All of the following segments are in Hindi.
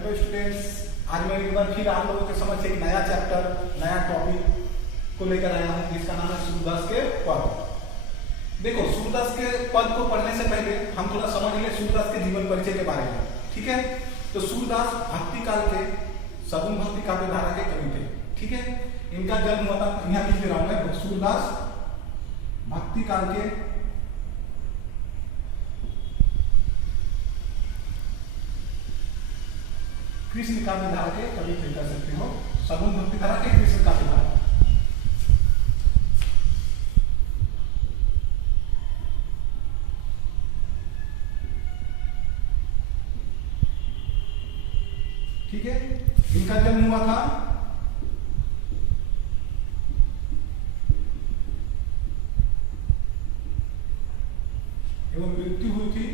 हेलो स्टूडेंट्स, आज मैं एक बार फिर आप लोगों के समझ एक नया चैप्टर, नया टॉपिक को लेकर आया हूं जिसका नाम है सूरदास के पद। देखो, सूरदास के पद को पढ़ने से पहले हम थोड़ा समझ लें सूरदास के जीवन परिचय के बारे में। ठीक है, तो सूरदास भक्ति काल के सगुन भक्ति काव्य धारा के कवि थे। ठीक है, इनका जन्म हुआ था, यहाँ लिख दे रहा हूं मैं, सूरदास भक्ति काल के कृष्ण काव्य धारा के कवि थे, कह सकते हो सगुन भक्ति धारा के कृष्ण काव्य धारा। ठीक है, इनका जन्म हुआ था एवं मृत्यु हुई थी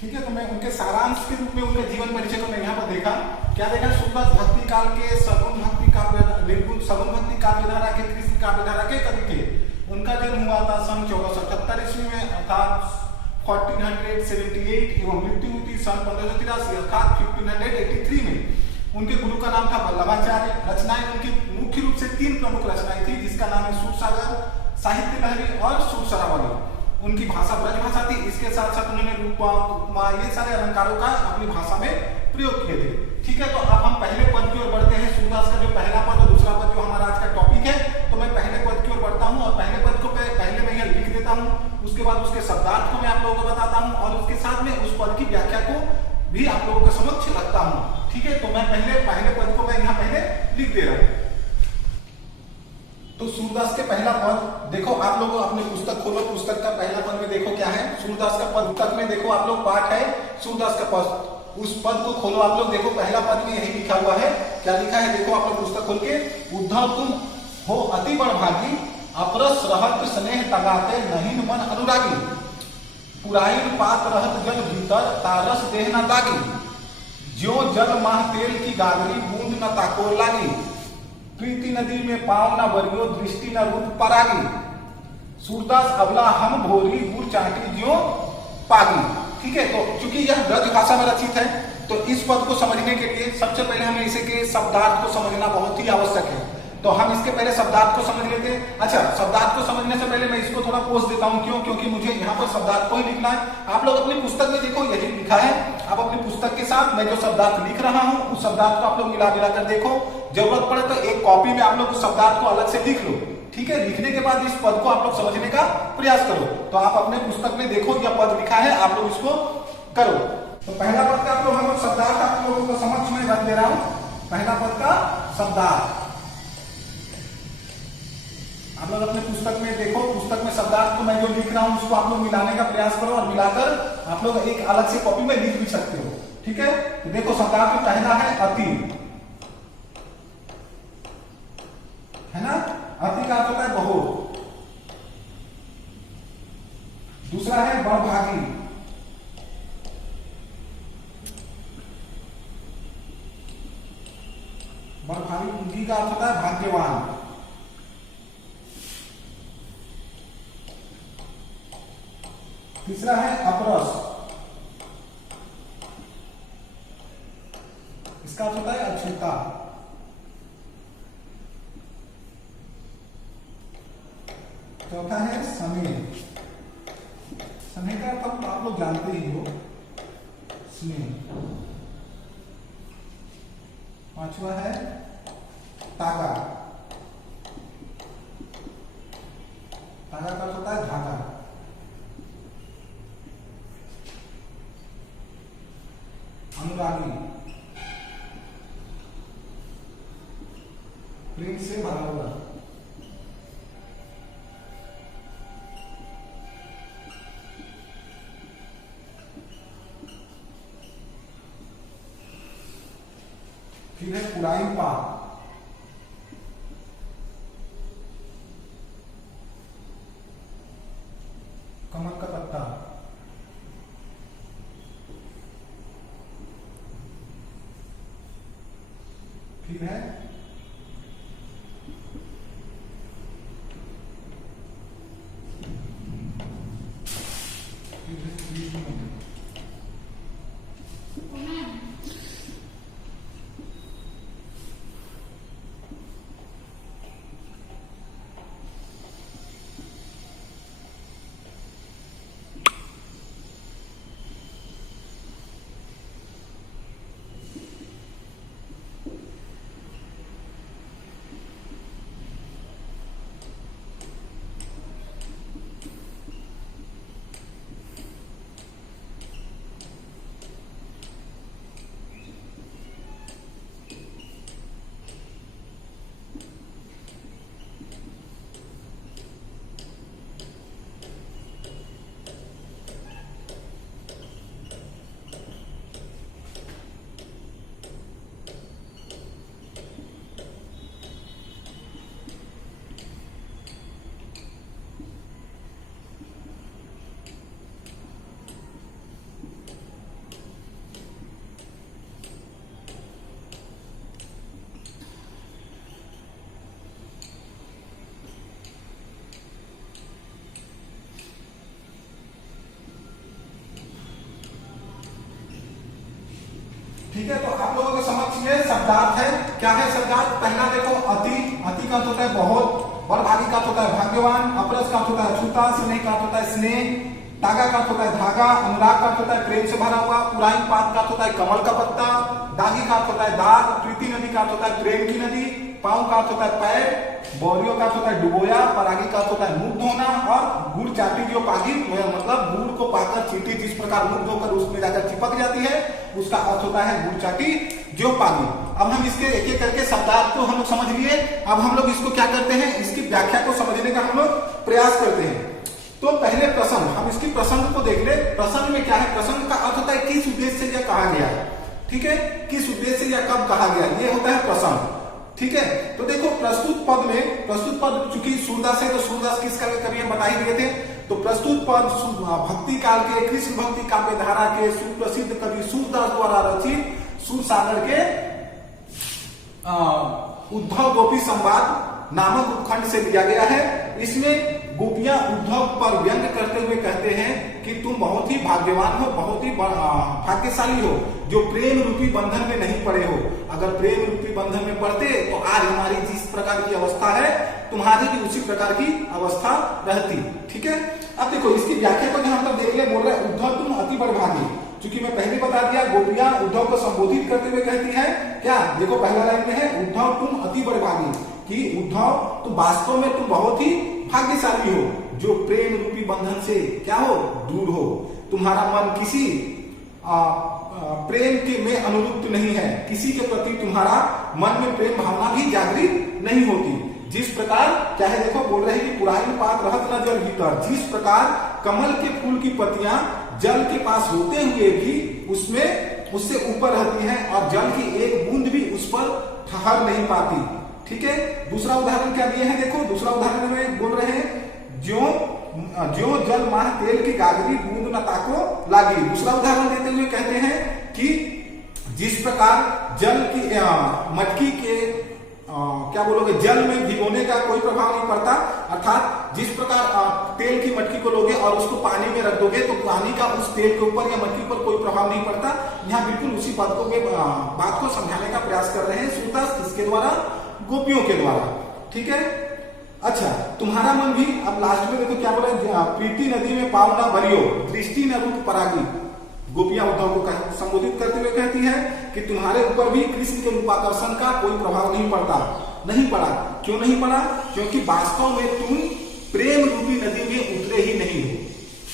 ठीक है, तो मैं उनके सारांश के रूप में उनके जीवन परिचय को मैं यहाँ पर देखा। क्या देखा? सूरदास भक्ति काल के सगुन भक्ति काव्य धारा के कृष्ण काव्य धारा के कवि थे। उनका जन्म हुआ था सन 1477 ईस्वी में, अर्थात 1478 एवं मृत्यु हुई थी सन 1583 अर्थात 1583 में। उनके गुरु का नाम था वल्लभाचार्य। रचनाएं उनकी मुख्य रूप से 3 प्रमुख रचनाएं थी, जिसका नाम है सूरसागर, साहित्य लहरी और सूरसरावली। उनकी भाषा ब्रज भाषा थी। इसके साथ साथ उन्होंने रूपा, उपमा, ये सारे अलंकारों का अपनी भाषा में प्रयोग किए थे। ठीक है, तो अब हम पहले पद की ओर बढ़ते हैं। सूरदास का जो पहला पद और दूसरा पद जो हमारा आज का टॉपिक है, तो मैं पहले पद की ओर बढ़ता हूँ और पहले पद को पहले मैं यह लिख देता हूँ। उसके बाद उसके शब्दार्थ को मैं आप लोगों को बताता हूँ और उसके साथ में उस पद की व्याख्या को भी आप लोगों के समक्ष रखता हूँ। ठीक है, तो मैं पहले पद को मैं यहाँ पहले लिख दे रहा हूँ। तो सूरदास के पहला पद देखो, आप लोग अपने पुस्तक खोलो, पुस्तक का पहला पद में देखो क्या है। सूरदास का पद पुस्तक में देखो आप लोग, पाठ है सूरदास का पद। उस पद को खोलो आप लोग, देखो पहला पद में यही लिखा हुआ है। क्या लिखा है देखो आप लोग पुस्तक खोल के। उद्धव तुम हो अति बड़भागी, अपरस रहत स्नेह तगाते नहीं मन अनुरागी, पुराइन पात रहत जल भीतर तारस देह न दागी, ज्यो जल माह तेल की गागरी बूंद न ताकोर लागी, प्रीति नदी में पाव न बरियो दृष्टि न रूप परागी, सूरदास अबला हम भोरी गुड़ चाटी ज्यो पागी। ठीक है, तो चूंकि यह ब्रज भाषा में रचित है, तो इस पद को समझने के लिए सबसे पहले हमें इसे के शब्दार्थ को समझना बहुत ही आवश्यक है। तो हम इसके पहले शब्दार्थ को समझ लेते हैं। अच्छा, शब्दार्थ को समझने से पहले मैं इसको थोड़ा पोस्ट देता हूँ। क्यों? क्योंकि मुझे यहाँ पर शब्दार्थ को ही लिखना है। आप लोग अपनी पुस्तक में देखो यही लिखा है। आप अपनी पुस्तक के साथ मैं जो शब्दार्थ लिख रहा हूँ उस शब्दार्थ को आप लोग मिला कर देखो। जरूरत पड़े तो एक कॉपी में आप लोग उस शब्दार्थ को अलग से लिख लो। ठीक है, लिखने के बाद इस पद को आप लोग समझने का प्रयास करो। तो आप अपने पुस्तक में देखो यह पद लिखा है, आप लोग इसको करो। तो पहला पद का हम लोग शब्दार्थ आप लोगों को समक्ष में रख दे रहा हूँ। पहला पद का शब्दार्थ आप लोग अपने पुस्तक में देखो। पुस्तक में शब्दार्थ को मैं जो लिख रहा हूं उसको आप लोग मिलाने का प्रयास करो और मिलाकर आप लोग एक अलग से कॉपी में लिख भी सकते हो। ठीक है, तो देखो शब्दार्थ में पहला है अति, है ना। अति का अर्थ होता है बहुत। दूसरा है बड़भागी, बड़भागी का अर्थ होता है भाग्यवान। तीसरा है अपरस, इसका अर्थ होता है अछूता। चौथा है स्नेह। स्नेह का अर्थ आप लोग जानते ही हो, स्नेह। पांचवा है तागा। तागा का अर्थ होता है धागा। अनुरागी, प्रेम से भरा हुआ। फिर है पुराइन पात। कमल का पत्ता। फिर है ठीक है। तो आप लोगों के समक्ष में शब्दार्थ है। क्या है शब्दार्थ? पहला देखो अति। अति का होता है बहुत, बड़भागी का होता है भाग्यवान, अपरस का होता है अछूता, स्नेह का होता है स्नेह, तागा का होता है धागा, अनुराग का होता है प्रेम से भरा हुआ, पुराइन पात का होता है कमल का पत्ता, दागी का होता है दाग, प्रीति नदी का होता है प्रेम की नदी, पांव का होता है पैर, बोरियो का होता है डुबोया, परागी का होता है मुंह धोना, और गुड़ चाटी जो पागी मतलब गुड़ को पाकर चीटी जिस प्रकार मुंह धोकर उसमें जाकर चिपक जाती है, उसका अर्थ होता है गुड़ चाटी जो पागी। अब हम इसके एक एक करके शब्दार्थ को हम लोग समझ लिए। अब हम लोग इसको क्या करते हैं, इसकी व्याख्या को समझने का हम लोग प्रयास करते हैं। तो पहले प्रसंग, हम इसकी प्रसंग को देख ले। प्रसंग में क्या है? प्रसंग का अर्थ होता है किस उद्देश्य से यह कहा गया है। ठीक है, किस उद्देश्य से यह कब कहा गया, ये होता है प्रसंग। ठीक है, तो देखो प्रस्तुत पद में, प्रस्तुत पद चूंकि सूरदास है तो सूरदास किसका कवि बता ही दिए थे। तो प्रस्तुत पद भक्ति काल के कृष्ण भक्ति काव्य धारा के सुप्रसिद्ध कवि सूरदास द्वारा रचित सूरसागर के उद्धव गोपी संवाद नामक उपखंड से लिया गया है। इसमें गोपियां उद्धव पर व्यंग करते हुए कहते हैं कि तुम बहुत ही भाग्यवान हो, बहुत ही भाग्यशाली हो जो प्रेम रूपी बंधन में नहीं पड़े हो। अगर प्रेम रूपी बंधन में पड़ते तो आज हमारी जिस प्रकार की अवस्था है तुम्हारी भी उसी प्रकार की अवस्था रहती। ठीक है, अब देखो इसकी व्याख्या को जहां तक देख ले, बोल रहे उद्धव तुम अति बड़भागी। क्योंकि मैं पहले बता दिया गोपियां उद्धव को संबोधित करते हुए कहती है क्या, देखो पहला लाइन में है उद्धव तुम अति बड़भागी, कि उद्धव तुम वास्तव में तुम बहुत ही भाग्यशाली हो जो प्रेम रूपी बंधन से क्या हो, दूर हो। तुम्हारा मन किसी प्रेम के में अनुरुक्त नहीं है, किसी के प्रति तुम्हारा मन में प्रेम भावना भी जागृत नहीं होती। जिस प्रकार क्या है, देखो बोल रहे हैं कि पुरानी पात रहत न जल भीतर, जिस प्रकार कमल के फूल की पत्तियां जल के पास होते हुए भी उसमें उससे ऊपर रहती हैं और जल की एक बूंद भी उस पर ठहर नहीं पाती। ठीक है, दूसरा उदाहरण क्या दिए हैं, देखो दूसरा उदाहरण में बोल रहे हैं ज्यो जल माह तेल की गागरी बूंद न ताको लागी। दूसरा उदाहरण देते हुए कहते हैं कि जिस प्रकार जल की मटकी के क्या बोलोगे, जल में भिगोने का कोई प्रभाव नहीं पड़ता, अर्थात जिस प्रकार तेल की मटकी को लोगे और उसको पानी में रख दोगे तो पानी का उस तेल के ऊपर या मटकी पर कोई प्रभाव नहीं पड़ता। यहाँ बिल्कुल उसी बात को समझाने का प्रयास कर रहे हैं सूरदास, किसके द्वारा, गोपियों के द्वारा। ठीक है, अच्छा, तुम्हारा मन भी, अब लास्ट में देखो क्या बोला, प्रीति नदी में पाव न भरियो, दृष्टि न रूप परागी। गोपियां उद्धव को संबोधित करते हुए कहती है कि तुम्हारे ऊपर भी कृष्ण के रूपाकर्षण का कोई प्रभाव नहीं पड़ता, नहीं पड़ा। क्यों नहीं पड़ा? क्योंकि वास्तव में तुम प्रेम रूपी नदी में उतरे ही नहीं हो।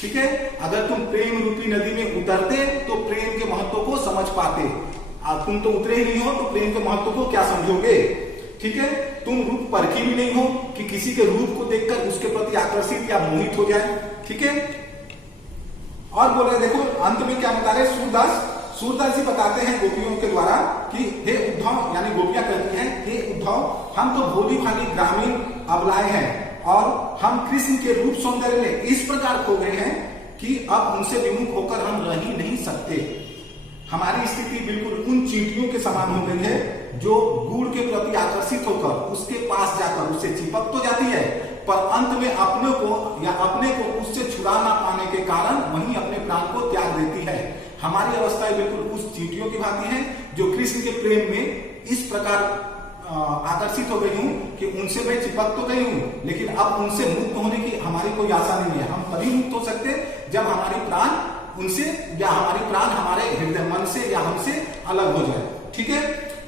ठीक है, अगर तुम प्रेम रूपी नदी में उतरते तो प्रेम के महत्व को समझ पाते। अब तुम तो उतरे ही नहीं हो तो प्रेम के महत्व को क्या समझोगे? ठीक है, तुम रूप परखी भी नहीं हो कि किसी के रूप को देखकर उसके प्रति आकर्षित या मोहित हो जाए। ठीक है, और बोल रहे देखो अंत में क्या बता रहे सूरदास जी बताते हैं गोपियों के द्वारा कि हे उद्धव, यानी गोपियां कहती हैं, हे उद्धव, हम तो भोली भाली ग्रामीण अबलाए हैं और हम कृष्ण के रूप सौंदर्य में इस प्रकार खो गए हैं कि अब उनसे विमुख होकर हम रह ही नहीं सकते। हमारी स्थिति बिल्कुल उन चींटियों के समान हो गई है जो गुड़ के प्रति आकर्षित होकर उसके पास जाकर उससे चिपक तो जाती है, पर अंत में अपने को उससे छुड़ा ना पाने के कारण वहीं अपने प्राण को त्याग देती है। हमारी अवस्थाएं बिल्कुल उस चींटियों की भांति हैं जो कृष्ण के प्रेम में इस प्रकार आकर्षित हो गई हूं कि उनसे मैं चिपक तो गई हूं, लेकिन अब उनसे मुक्त होने की हमारी कोई आशा नहीं है। हम तभी मुक्त हो सकते जब हमारी प्राण उनसे या हमारी प्राण हमारे हृदय मन से या हमसे अलग हो जाए। ठीक है,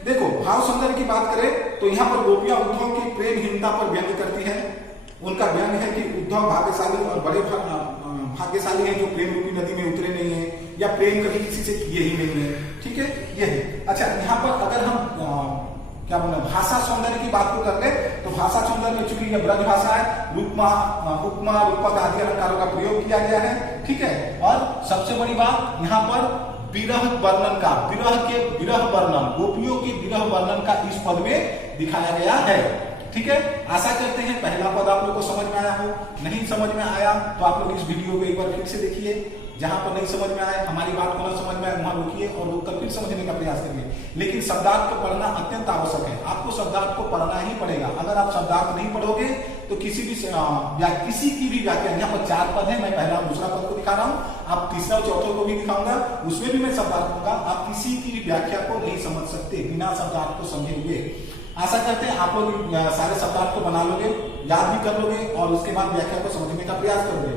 देखो भाव सौंदर्य की बात करें तो यहाँ पर गोपियां उद्धव की प्रेमहीनता पर व्यंग करती है। उनका व्यंग है कि उद्धव भाग्यशाली और बड़े भाग्यशाली हैं जो प्रेम रूपी नदी में उतरे नहीं है या प्रेम कभी किसी से किए ही नहीं है। ठीक है, ये है। अच्छा, यहाँ पर अगर हम क्या बोले भाषा सौंदर्य की बात को कर ले तो भाषा सौंदर्य में चूंकि यह ब्रज भाषा है, उपमा रूपक आदि अलंकारों का प्रयोग किया गया है। ठीक है, और सबसे बड़ी बात यहाँ पर विरह वर्णन का, विरह वर्णन, गोपियों के विरह वर्णन का इस पद में दिखाया गया है। ठीक है, आशा करते हैं पहला पद आप लोग को समझ में आया हो। नहीं समझ में आया तो आप लोग इस वीडियो को एक बार फिर से देखिए। जहां पर नहीं समझ में आए, हमारी बात को ना समझ में आए, वहां रोकिए और रोककर फिर समझने का प्रयास करिए। लेकिन शब्दार्थ को पढ़ना अत्यंत आवश्यक है। आपको शब्दार्थ को पढ़ना ही पड़ेगा। अगर आप शब्दार्थ नहीं पढ़ोगे तो किसी की भी व्याख्या, यहाँ पर 4 पद है, मैं पहला दूसरा पद को दिखा रहा हूँ, आप तीसरा और चौथे को भी दिखाऊंगा, उसमें भी मैं शब्दार्थ दूंगा। आप किसी की भी व्याख्या को नहीं समझ सकते बिना शब्दार्थ को समझे हुए। आशा करते हैं आप लोग सारे शब्दार्थ को बना लोगे, याद भी कर लोगे और उसके बाद व्याख्या को समझने का प्रयास करोगे।